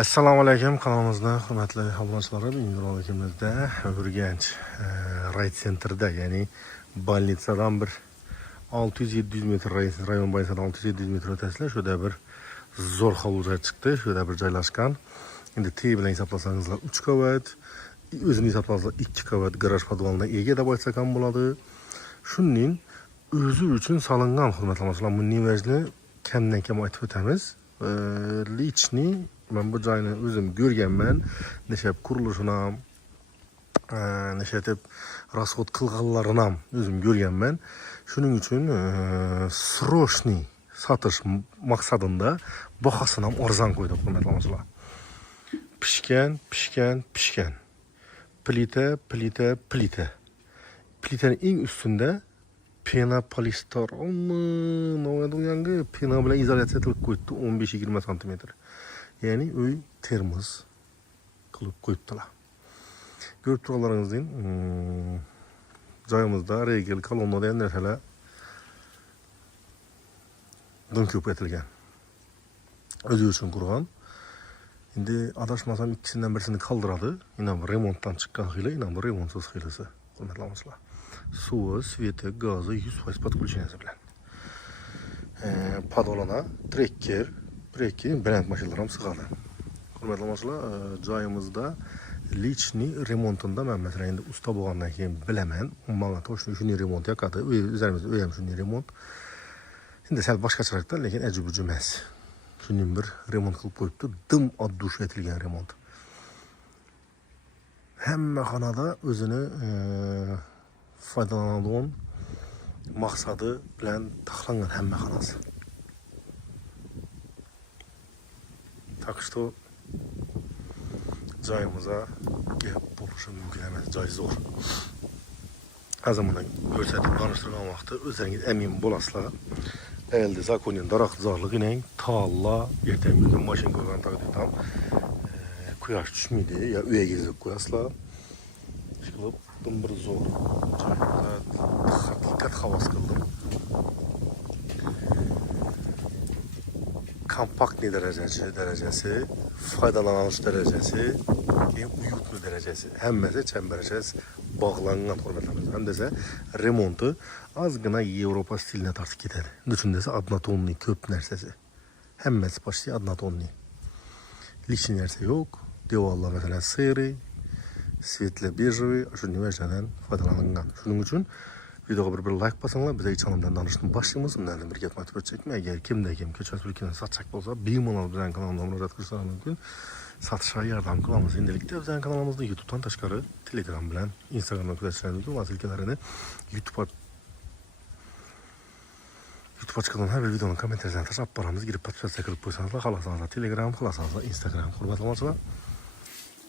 Assalomu alaykum, kanalimizda hurmatli obunachilar. Bugungi roligimizda Urganch rayd sentrida, ya'ni больницаdan bir 600-700 metr, rayon больницаdan 600-700 metr ötesida şurada bir zo'r hovuzga chiqdi. Şurada bir joylashgan. Endi T bilan hisoblasangizlar 3 qavat, o'zini hisoblasangizlar 2 qavat garaj podvalına ega deb aytsak ham bo'ladi. Shuning o'zi uchun solingan hurmatli obunachilar, bu nevajni kamdan kam aytib o'tamiz. Lichni ben bu joyni o'zim ko'rganman, nechap qurilishini ham, nechap rasxod qilganlarini ham o'zim ko'rganman. Shuning uchun srochni sotish maqsadida bahosini ham arzon qo'ydik hurmatli obunachilar. Pishgan. Plita. Plitaning eng ustunda penopolistirolmi, pena bilan izolyatsiya qilib qo'yibdi 15-20 cm. Ya'ni uy termiz qilib qo'yibdilar. Ko'rib turganlaringizdek, joyimizda regel kolonna degan narsalar dum ko'p etilgan. O'zi uchun qurgan. Endi adashmasam ikkisidan birisini qoldiradi. Yana bir remontdan chiqqan xili, yana bir remontsiz xilisi. Hurmatli obunachilar. Suvi, sveti, gazi 100% podключенияsi bilan. Podolona trekker brend mashinalar ham sig'adi. Hurmatli obunachilar, joyimizda lichni remontida men masalan endi usta bo'lgandan keyin bilaman. Menga to'g'ri shuni remont yoqadi. O'zimizda uy ham shuni remont. Endi sal boshqacharoqda, lekin ajibuji emas. Shuning bir remont qilib qo'yibdi. Dim oddush etilgan remont. Hamma xonada o'zini foydalanadigan maqsadi bilan taxlangan hamma xonasi. Tak что joyimizga gap bo'lishi mumkin emas, joy zo'r. Hozir buni ko'rsatib tanishtirgan vaqtda o'zingiz amin bo'lasizlar. Elde zakonin daraxtzorligining talla ertangi kun mashina ko'rgan taqdirda quyosh tushmaydi, ya uyga kirib qo'yasizlar. Ishqilib bir zo'r joyda haqiqat havas qildim. Kompaktli derecesi, faydalanış derecesi, uyutlu derecesi. Hammasi chambarchas bog'langan hurmatlarimiz. Ham desa remonti ozgina Yevropa stiline tortib ketadi. Uchun desa однотонный ko'p narsasi. Hammasi почти однотонный. Лишний narsa yo'q. Devorlar masalan seri, svetli bejevый, shu nimalardan foydalangan. Shuning uchun videoga bir like basinglar, biz kanalımdan danışishni boshlaymiz. Undan bir gap aytib o'tsak, agar kimda kim ko'chmas mulkini sotsak bo'lsa, bemalol bizning kanalimizga murojaat qilsangiz mumkin. Sotishga yordam qilamiz. Endilikda bizning kanalimizda YouTube'dan tashqari Telegram bilan Instagramdan kuzatishingiz mumkin. Vasilkalarini YouTube'a chiqqan har bir videoning kommentariyasidan tashlab boramiz. Girib podpisatsiya qilib qo'ysangiz, xohlasangiz Telegram, xohlasangiz Instagram hurmatli obunachilar.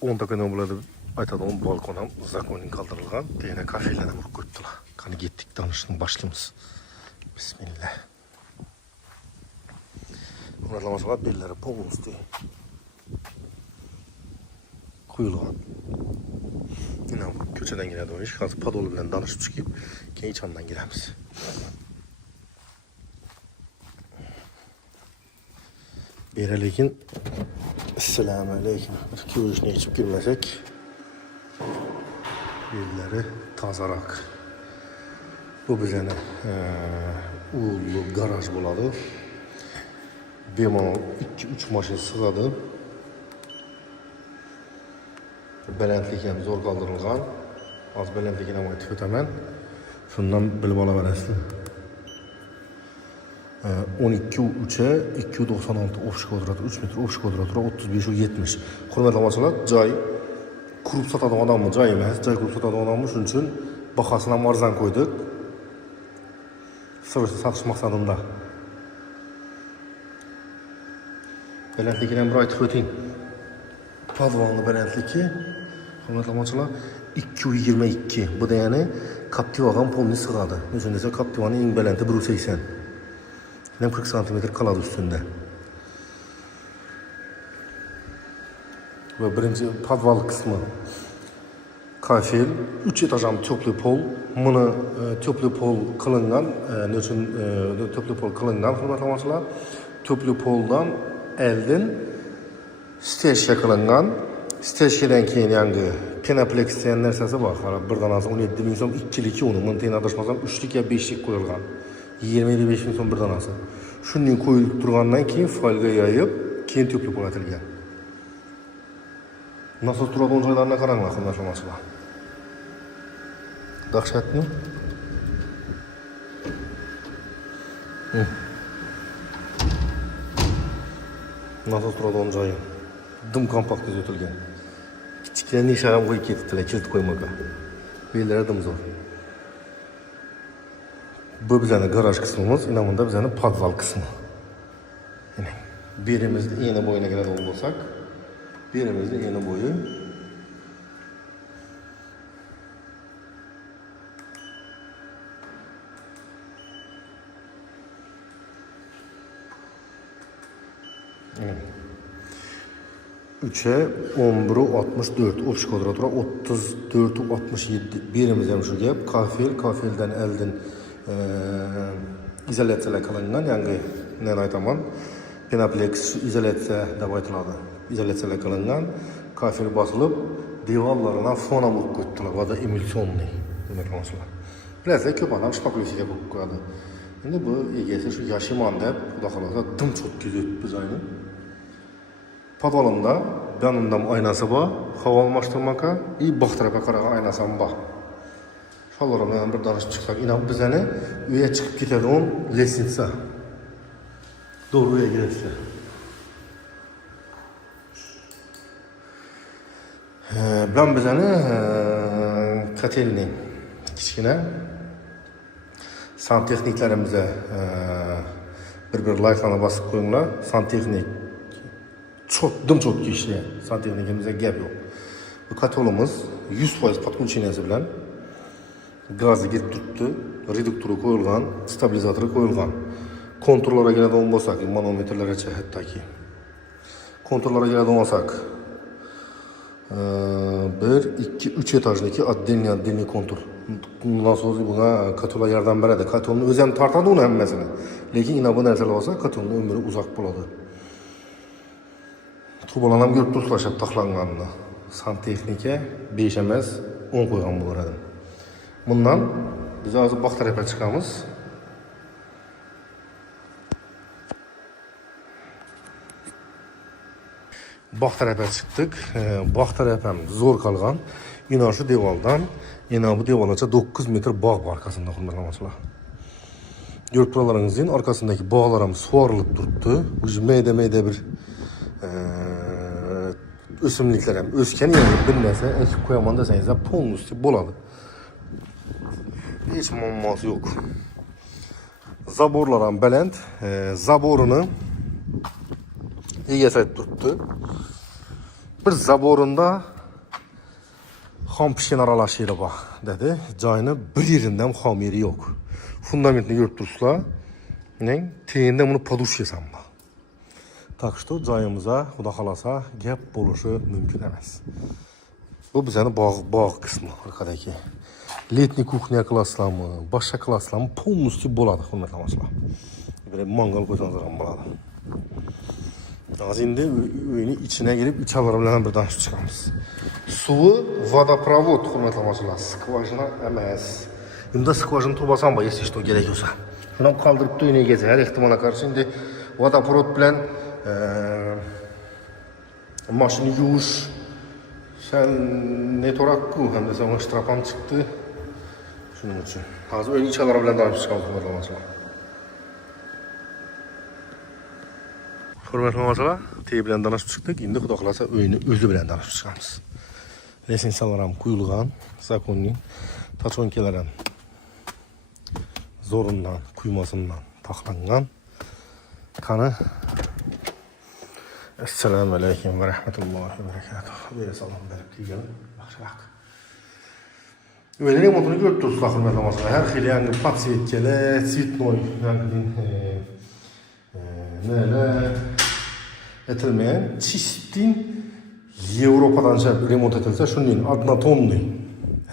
10 dakika bo'ladi. Aytadigan balkon ham zakonin qoldirilgan. Yana kafelarni urib qo'yibdilar. Qani ketdik, tanishishni boshlaymiz. Bismillah. Hurmatli obunachilar, bellari полностью quyilgan. Yana ko'chadan keladi ish. Hozir podol bilan danishib chiqib, keyin ichamdan giramiz. Bera lekin assalomu alaykum. Ko'rishni yechib kirmasak, yerlari tozaroq. Bu bizning ulug' garaj bo'ladi. Bemalol 2-3 mashina sig'adi. Balandlik ham zo'r qoldirilgan. Hozir balandligini ham aytib o'taman. Shundan bilib olaverasizlar. 12-3'e 296 ofis kvadrati, 3 metr ofis kvadrati, 35-70. Hurmatli obunachilar, joy qurib sotadigan odammi joy emas, joy qurib sotadigan odammi, shuning uchun bahosini ham arzon qo'ydik. Sirni sotish maqsadida. Balandligini ham bir aytib o'ting. Podvalning balandligi hurmatli obunachilar 222. Bu da ya'ni Captiva ham polni sig'adi. O'shanda esa Captivaning eng balandi 180. 40 cm kaladi üstünde. Ve birinci podval kısmı kafel, 3 etajam toplu pol. Bunu toplu pol kılıngan, toplu pol kılıngan hurmatli obunachilar. Toplu poldan elden stejga qilingan. Stejdan keyin yangi Penaplex degan narsasi bor. Qarab, bir danasi 17 ming so'm, ikkiliki uni. Men teng adashmasam 3lik yo 5lik qo'yilgan. 25 ming so'm bir danasi. Shunning qo'yilib turgandan keyin faylga yoyib, keyin to'plab qo'yatilgan. Nasos turadigan joylarına qaranglar, xizmatchilar. Dahshatmi? Nasos turadigan joyi. Dim kompakt tuzatilgan. Kichkina nisha ham qo'yib ketibdilar, kirit qo'ymaga. Bellar dim zo'r. Bu bizning garaj qismimiz, ina bunda bizning podval qismi. Yine birimizde eni boyuna keladigan bo'lsak, birimizde eni boyu Üçe 11-64 Ofis kvadratura 34-67 birimiz hem şu gap kafilden elden izolatsiyalar qilingan yangi ne aytaman Penaplex izolatsiya deb aytiladi. Izolatsiyalar qilingan kafil bosilib devorlaridan fona bo'lib ketdilar va da emulsionniy demak bo'lsa. Bilasizlar ko'p odam shpaklyusiga bo'lib qo'yadi. Endi bu egasi shu Yashiman deb xudo xolosa dim cho'tkizib biz ayni. Podvalımda yanımdan aynası var, hava almıştırmaka, iyi bax tərəfə qarağa aynası var. Şallarımdan bir danışıp çıksak, inan biz hani üye çıkıp gidelim, lesnitsa. Doğru üye giderse. Ben biz hani katelini kiçkine santexniklerimize bir like'larına basıp koyunlar. Santexnik çok işleyen santexnikimizde gap yok. Bu katolumuz 100% podключениясы bilen gazı gidip tuttu, reduktörü koyulgan, stabilizatörü koyulgan. Konturlara geladigan bo'lsak, manometrlargacha hattaki. Konturlara geladigan bo'lsak, 1, 2, 3 etajniki отдельный kontur. Nasozi buna katola yordam beradi. Katolni o'zi ham tortadi uni hammasini. Lekin ina bu narsalar bo'lsa, katolning umri uzoq bo'ladi. Trubalar ham ko'rib turibsizlar shab taxlanganini. Santexnika 5 emas 10 qo'ygan bo'lardim. Bundan biz hozir bax tarafga chiqamiz. Bax tarafga chiqdik. Bax taraf ham zo'r qolgan. Ina shu devordan, ina bu devorlarcha 9 metr bog' bor arkasında hurmatlanmachilar. Ko'rib turalaringizning arkasındaki bog'lar ham suvarilib turibdi. Uji mayda bir o'simliklar ham o'sgan, ya'ni bir narsa ekib qo'yaman desangiz ham polностью bo'ladi. Hech muammosi yo'q. Zaborlar ham baland, zaborini egasi aytib turibdi. Bir zaborunda xom pishgan aralash yeri bor dedi. Joyini bir yerinde ham xom yeri yo'q. Fundamentni ko'rib turibsizlar. Mening teyinda buni podushkasam bor. Tak что joyimizda xudo xolasa gap bo'lishi mumkin emas. Bu bizning bog' qismi orqadagi. Letniy kuxnya klasslarmi, boshqa klasslarmi polностью bo'ladi, hurmatlanmachilar. Bir mangal qo'ysangiz ham bo'ladi. Hozir endi uyning ichine girib, ichalar bilan bir danışib chiqamiz. Suvi vodoprovod, hurmatlanmachilar, skvajina emas. Bunda skvajina trubasi ham bor, если что kerak bo'lsa. Shuni ham qoldiribdi uyning egasi, har ehtimolga qarshi endi vodoprovod bilan mashina yuvish sen ne to'raqku hamda sana shtrapam chiqdi. Shuning uchun hozir o'yin ichalari bilan danışib chiqamiz, hurmatlanmachilar. Hurmatlanmachilar, tey bilan danışib chiqdik. Endi xudo xolasa o'yinni o'zi bilan danışib chiqamiz. Lesensiyalar ham quyilgan, zakonning tachonkalar ham zo'rindan, quymasindan taxlangan. Qani Assalomu alaykum va rahmatullohi va barakatuh. Buyur salom berib kelgan. Yaxshi vaqt. O'yinning remontini ko'rib turibsizlar, hurmatlanmachilar. Har xil yangi podsetkalar, tsvetnoy, yangi nelar etilmagan chistin Yevropadan remont etilsa, shunday однотонный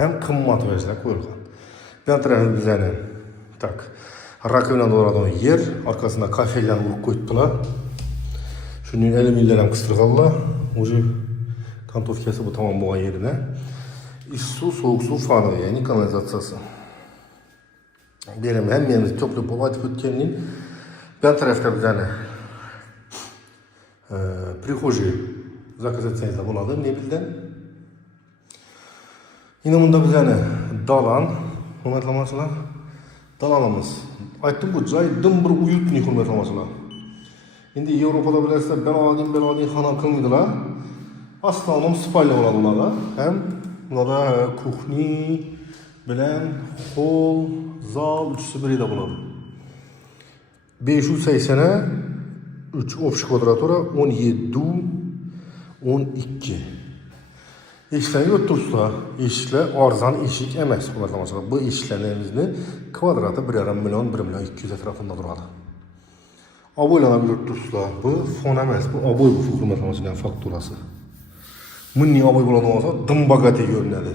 ham qimmat vajlar qo'yilgan. Bu tarafda bizani tak rakovinadan oladigan yer, orqasida kafelarni urib qo'yibdilar. Şunun elimizden hem kıstırgalla. Ucu kantotkası bu tamam boğan yerine. İç su, soğuk su fanı yani kanalizasyası. Benim hem yerimiz toplu bu atıp ötkenliğin ben tarafta bir tane prihожий zakaz etsenizde buladı. Ne bilden? Yine bunda bir tane dalan. Hürmetlamasılar. Dalanımız. Aytdım bu cay dımbır uyutmuyor hürmetlamasılar. Şimdi Avrupa'da bilirse ben alayım hanım kılmıydılar. Aslında onun spayla oladı onlarda. Hem onlarda kuhni bilen hol, zal, üçüsü biri de buladı. 580'e 3 общий kvadratura 17, 12. Eşikler yotursa, eşikler arzan eşik emas. Bu eşiklerimizni kvadratı 1,5 milyon, 1 milyon 200 etrafında durardı. Aboylanabilir turslar. Bu fon emas. Bu aboy bu hükümet fakturası. Bunun aboy buladan olsa dımbagati görünedi.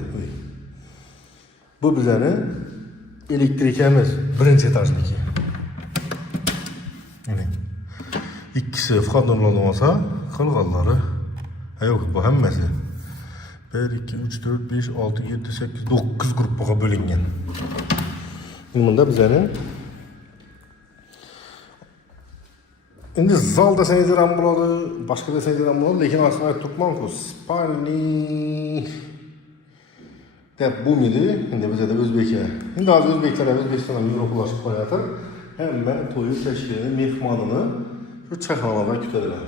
Bu bizani elektrik emas. Birinci etajniki. Yani ikkisi fakturladan olsa kalgalları. Yok bu hemmesi. 1, 2, 3, 4, 5, 6, 7, 8, 9 gruppaga bölüngen. Bunda bizani endi zal deseniz ham bo'ladi, boshqa deseniz ham bo'ladi, lekin aslida aytib turibman-ku, spalni deb bo'lmaydi. Endi bizda o'zbekcha. Endi hozir O'zbekistondan Yevropalashib qo'yayotir. Hamma to'yi tashkili, mehmonini shu chayxonalarda kutadilar.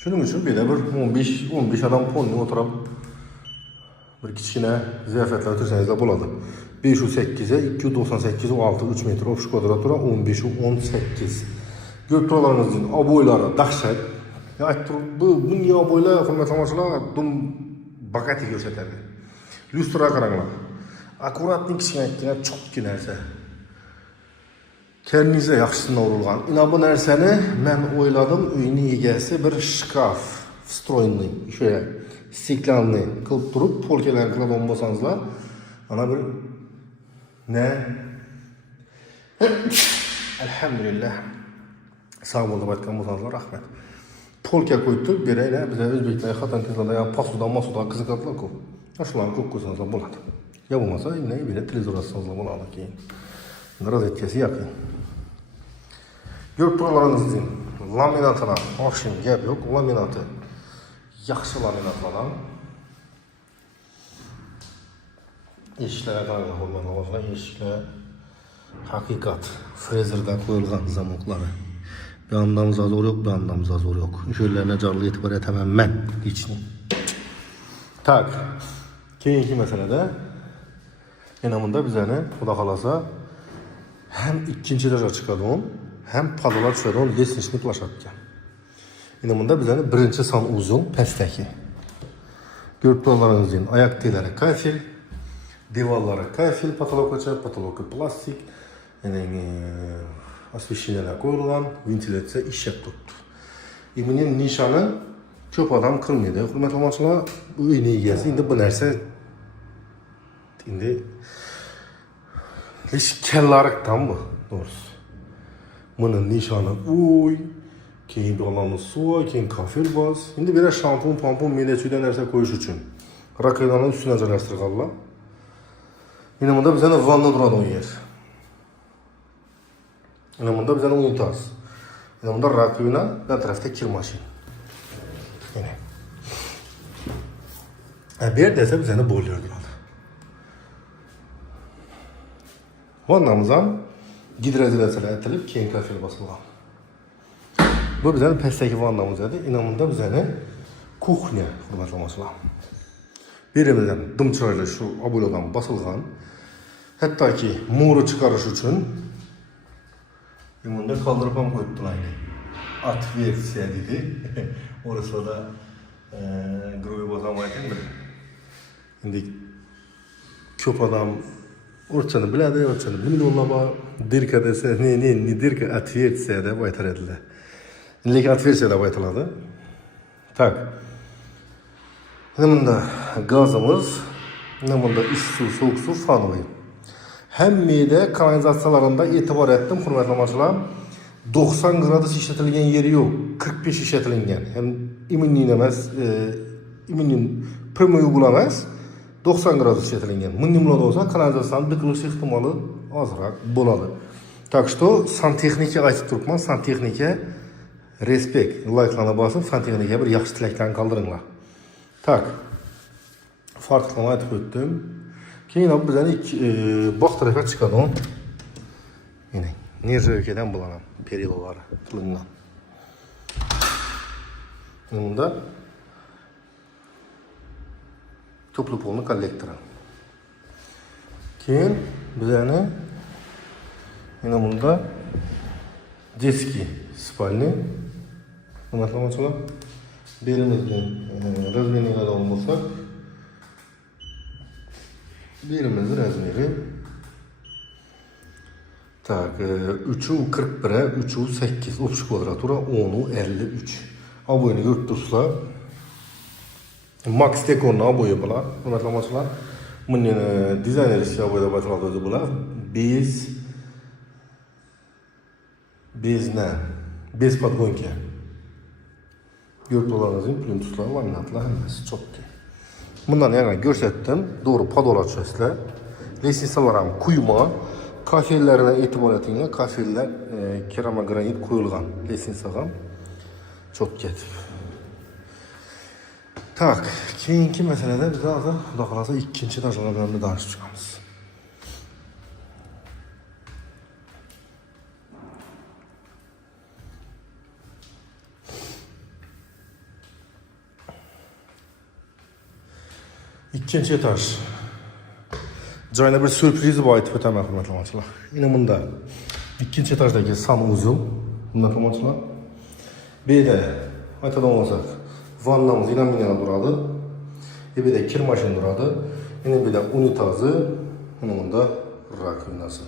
Shuning uchun bir 15 odam qo'lni o'tirib bir kichkina ziyofatlar o'tirsangiz bo'ladi. 508'e 298 6 3 metr общий kvadratura 15 18. Görüp turalarinizin aboyları dahşet. Ya bu niye aboylar hürmetlamasılar dum bakati görsetadi. Lustra qaranglar. Akkuratning kichkina çok narsa. Kendinize yaxshısına uğrulgan. İna bu narsani men o'yladim, uyning egasi bir shkaf, встроенный, şöyle stiklanli qilib turib, polkalarni qiladigan bo'lsangizlar, ana bir ne? Elhamdülillah. Sağ olun aytgan bo'lsangizlar, rahmat. Polka qo'yib beraylar, bizlar o'zbeklar xatan qizlarda ya pasudan qiziqadilar-ku. Shularni ko'p ko'rsangiz bo'ladi. Ya bo'lmasa, yine bir televizor açsangiz bo'ladi keyin. Rozetkasi yaqin. Görüp turalarinizning laminatına oshing gap yo'q, laminati yaxshi laminatlardan. Eshiklarga qaranglar, hurmatli eshiklar haqiqat frezerda qo'yilgan zamoqlari. Bir yandan zazor yok, bir yandan zazor yok. Şöylerine carlı e'tibor etaman men içni. Tak. Keyinki meselede enamında bizani Xudo xolasa hem ikinci etaja chiqadigan, hem padalar tushadigan lesnичный plashadka. Enamında bizani birinchi son uzun pastaki. Görüp turalarinizning oyoq teglari kafel, devorlari kafel, potolok plastik. Освещениyalar qo'yilgan, ventilyatsiya ishlab turibdi. Buning nishoni ko'p odam qilmaydi. Hurmatli onachilar, bu uyning egasi endi bu narsa endi hech kallarikdan bu, to'g'risi. Buni nishoni uy, keyin olamiz suv, keyin kafel bos. Endi bir shampun, pampun, melichida narsa qo'yish uchun rakovinaning ustiga joylashtirganlar. Endi bunda bizning vanna turadigan yer. Bunda bizning unitaz. Bunda rakovina, bu tarafda kir mashin. Bir yer desa bizning boiler turadi. Vannamiz ham gidroizolyatsiya etilib, keyin kafel bosilgan. Bu bizning pastdagi vannamiz edi. Bunda bizning kuxnya, hurmatli onachilar. Birimizdan dim chiroyli shu oboylardan bosilgan. Hattoki mo'ri chiqarish uchun bunda kaldırıp ham qo'yibdilar. Отверстие dedi. Orası da grubu bozamayken bir. Endi ko'p odam orçani biladi, orçani bilmaydilar. Dirka desa, ne dirka отверстие deb aytar edilar. Lekin отверстие deb aytiladi. Tak. Bunda gazımız, bunda issiq suv, so'uq suv fanli. Hemmede kanalizatsiyalarında e'tibor etdim, hurmatli onachilar. 90 gradus ishlatilgan yeri yo'q, 45 ishlatilgan. Ham imunning emas, imunning primoy ugul emas, 90 gradus ishlatilgan. Bunday bo'lsa, kanalizatsiyaning bukilish ehtimoli ozroq bo'ladi. Так что santexnika aytib turibman, santexnika respekt, like'larni bosib, santexnika bir yaxshi tilaklarni qoldiringlar. Tak. Farqlarni aytib o'tdim. Keyin bizdan boq tarafga chiqadi. Mana nержавейкадан bo'ladi perilolari qilingan. Bunda to'pli-polni kollektori. Keyin bizani mana bunda детский спальня. Hurmatli berimizning razmeriga olmasak, berimizning razmeri tak 341, 308 общий kvadratura 1053. Aboyni ko'rib turibsizlar. Max Decor'ning aboyi bular. Hurmatli do'stlar, buni dizaynerlik aboyi deb aytiladi o'zi bular. Bez podgonka. Yurtlarımızın plüntuslar, laminatlar hammasi chotki. Bundan yana ko'rsatdim, to'g'ri podol ochasizlar. Lesinsalar ham quyma, kafellardan e'tibor etinglar, kafellar keramogranit qo'yilgan. Lesinsa ham chotki. Tak, keyingi masalada biz hozir xudo xolasa ikkinchi etajlar bilan tanishib chiqamiz. İkinci etaj. Joyna bir sürpriz var aytib o'taman hurmatli do'stlar. Yine bunda ikkinchi etajdagi sanuzel, hurmatli do'stlar. Bu yerda aytadigan bo'lsak, vannamiz yana bunga turadi. Bu yerda kir mashin turadi. Yana bu yerda unitazi, mana bunda rakovinasi.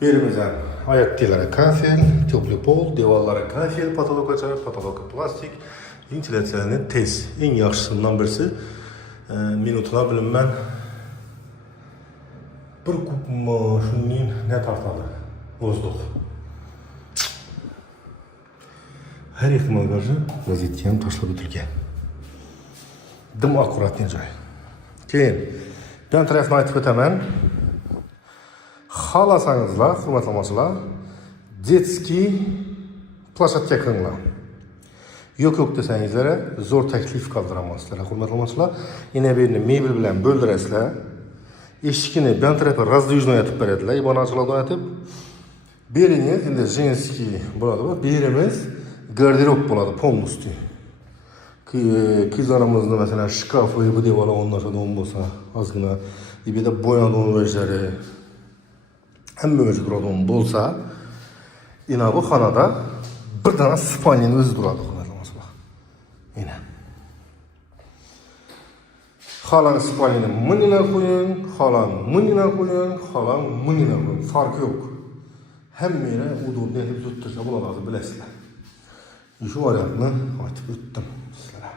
Yerimizden ayak telleri kafel, toplu pol, devorlari kafel, patolog açar, patolog plastik, ventilatsiyaning tez. Eng yaxshisidan birisi minutlar bilinman bir kub shunning ne tartadi? Vozdux. Her ehtimol qarshi vaziyatga ham tashlab o'tilgan. Dim akkuratniy joy. Keyin ben tarafni aytib o'taman. Xalasangizlar, hurmatli do'stlar, детский plashatka qilinglar. Yo'q desangizlar, zo'r taklif qoldiramazlar. Hurmatli do'stlar, yana bu yerni mebel bilan bo'ldirasizlar. Eshikni ben tarafga razdvижной aytib beradilar, ibonachilardan aytib. Beringiz endi женский bo'ladi, bu yerimiz garderob bo'ladi, полностью. Qizlarimizni masalan shkaf va bu devorlar o'rnashadigan bo'lsa, ozgina bu yerda bo'yanadigan o'rnashlari hamma o'zi turadigan bo'lsa, yana bu xonada bir dona spalning o'zi turadi, hurmatli do'stlar. Yana. Xohlang spalni munina qo'ying, xohlang munina qo'ying, xohlang munina qo'ying. Farqi yo'q. Hamma udobni deb tuttirsa bo'ladi, bilasizlar. Shu variantni aytib o'tdim sizlarga.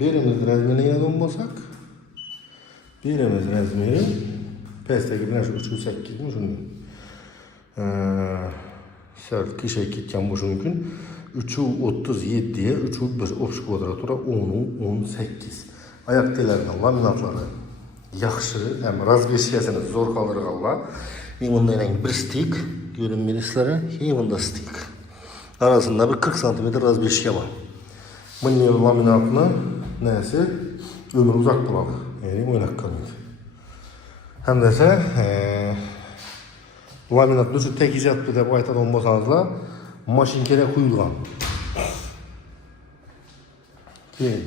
Berimiz razmeriga bo'lsak, berimiz razmeri pastdagi bilan 308 mi shunday. Sal qiyshayib ketgan bo'lishi mumkin. 337 ga 301 общий kvadratura 1018. Oyoq tellarning laminatlari yaxshi, ham razbeshkasini zo'r qoldirganlar. Bunda bir stik ko'rinmaysizlar, bunda stik. Arasında bir 40 cm razbeshka bor. Bunday laminatni nasi ömrü uzak bo'ladi. Ya'ni o'ynab qolmaydi. Hamda esa laminatni shu tegizatdi deb aytadigan bo'lsangizlar, mashinkaga quyilgan. Keyin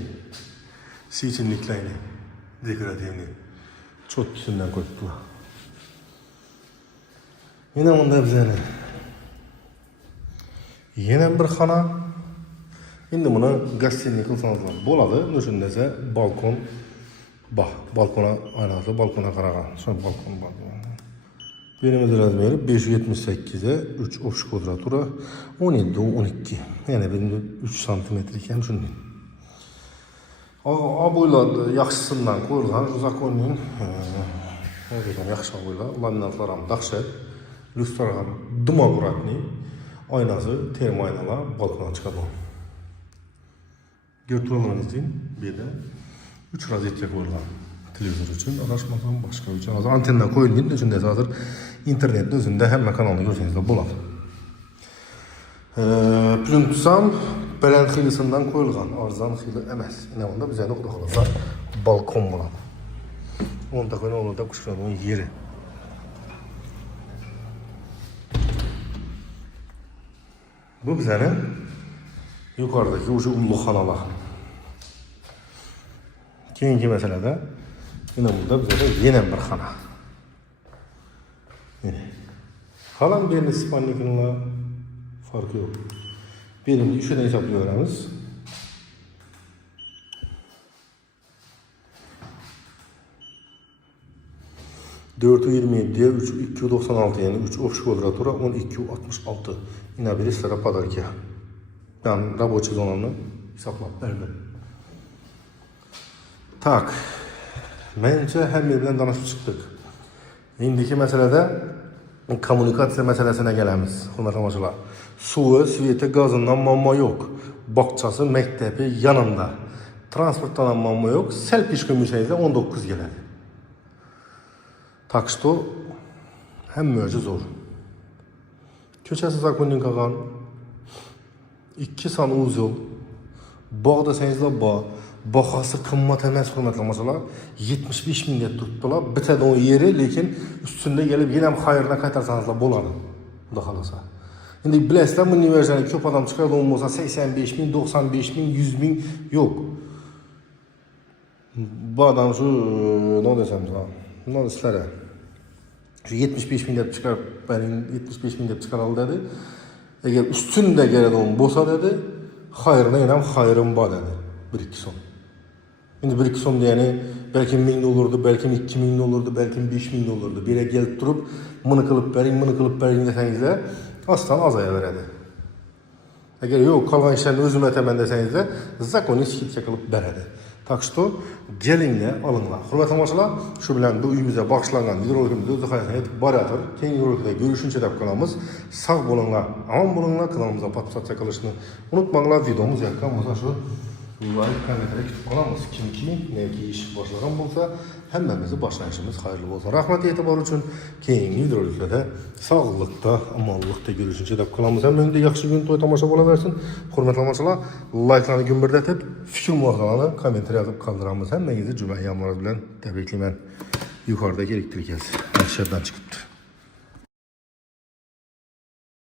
siychilliklarni dekorativni cho'tkisidan qo'yibdilar. Yana bunda bizani yana bir xona. Endi buni gostinniy qilsangizlar bo'ladi. Shunda esa balkon bor. Balkona aynasi, balkona qaragan. Shu balkon bor. Berimiz razmeri 578 ga 3 общий kvadratura 17-12. Ya'ni 3 cm ekan shunday. Aboylar yaxshisidan qo'yilgan zakonning Həqiqətən yaxşı qoyla. Laminatlar ham dahşət. Lüstrar ham dumaqratni. Aynası termo aynalar balkona çıxады. Götürüldüğünüz için bir de 3 rozetya koyulgan televizor için araşmadan başka için hazır antenna koyulduğunda içinde hazır internette özünde hem kanalını görseniz de bulan. Plüntüsam belend xilisinden koyulgan arzan xili emas. Ne onda bize ne kalırsa balkon bulan. Onda koyun olur da kuşların yeri. Bu bize ne? Yukarıdaki ucu ullu halalar. Keyinki meselede yine burada bize de yine bir hana. Halan birini Spanyakin'la farkı yok. Birini şuradan hesaplıyoruz. Dörtü 27 diye 3 296 yani 3 ofş kvadratura 1266. Yine biri sıra padarki. Ben rабочий zonamı hesaplap verdim. Tak. Bence hem birbirinden danışıp çıktık. İndiki meselede kommunikasyon meselesine gelemiz. Hürmetli suyu, sveti, gazından mamma yok. Bakçası, mektebi yanında. Transporttan mamma yok. Selpiş gümüşeyizde 19 gelir. Tak что hem möcü zor. Köçesi zakonin kalan 2 san uz yol. Bağda senizle bağ. Baxası kımmat emas hürmetli masalar 75 bin diye tuttular. Bitedi o yeri lekin üstünde gelip yine hayırına kaytarsanız da boladı. Da kalasa. Şimdi bilesizler bu üniversitede köp adam çıkardı olmasa 85 bin, 95 bin, 100 bin yok. Bu adam şu ne desem sana? Ne desem şu 75 bin de çıkar, benim 75 bin de çıkaralı dedi. Eğer üstünde geledi onun bosa dedi, hayırına yine hayrım var dedi. 1-2 son. Şimdi 1-2 son diyeni belki 1000 olurdu, belki 2000 olurdu, belki 5000 olurdu. Bire gelip durup mını kılıp verin deseniz de aslan azaya veredi. Eğer yok kalan işlerini özüm etemen deseniz de zakonu sikip kılıp veredi. Tak что gelinle alınla. Hürmetli maşallah şu bilen bu uyumuza bağışlanan videolarımızda özü hayatına yetip baradır. Kendi videolarda görüşünce de kanalımız sağ bulunla, aman bulunla kanalımıza patlat çakılışını unutmayınlar. Videomuz yakın olsa şu like kanalına kütüp kalamız. Kim ki ne ki iş başlayan olsa hemmemizi başlayışımız hayırlı olsun. Rahmet etibar için kendi videolarda sağlıkta, amanlıkta görüşünce de kanalımız hem önünde yaxşı gün toy tamaşa olaversin. Hürmetli maşallah like'larını gümbürdetip fikir muhakkağını komentarı yazıp kaldıramız. Hemmenizi cümle yağmurlar bilen təbrikliyim. Yukarıdaki elektrik gelsin. Aşağıdan çıkıptır.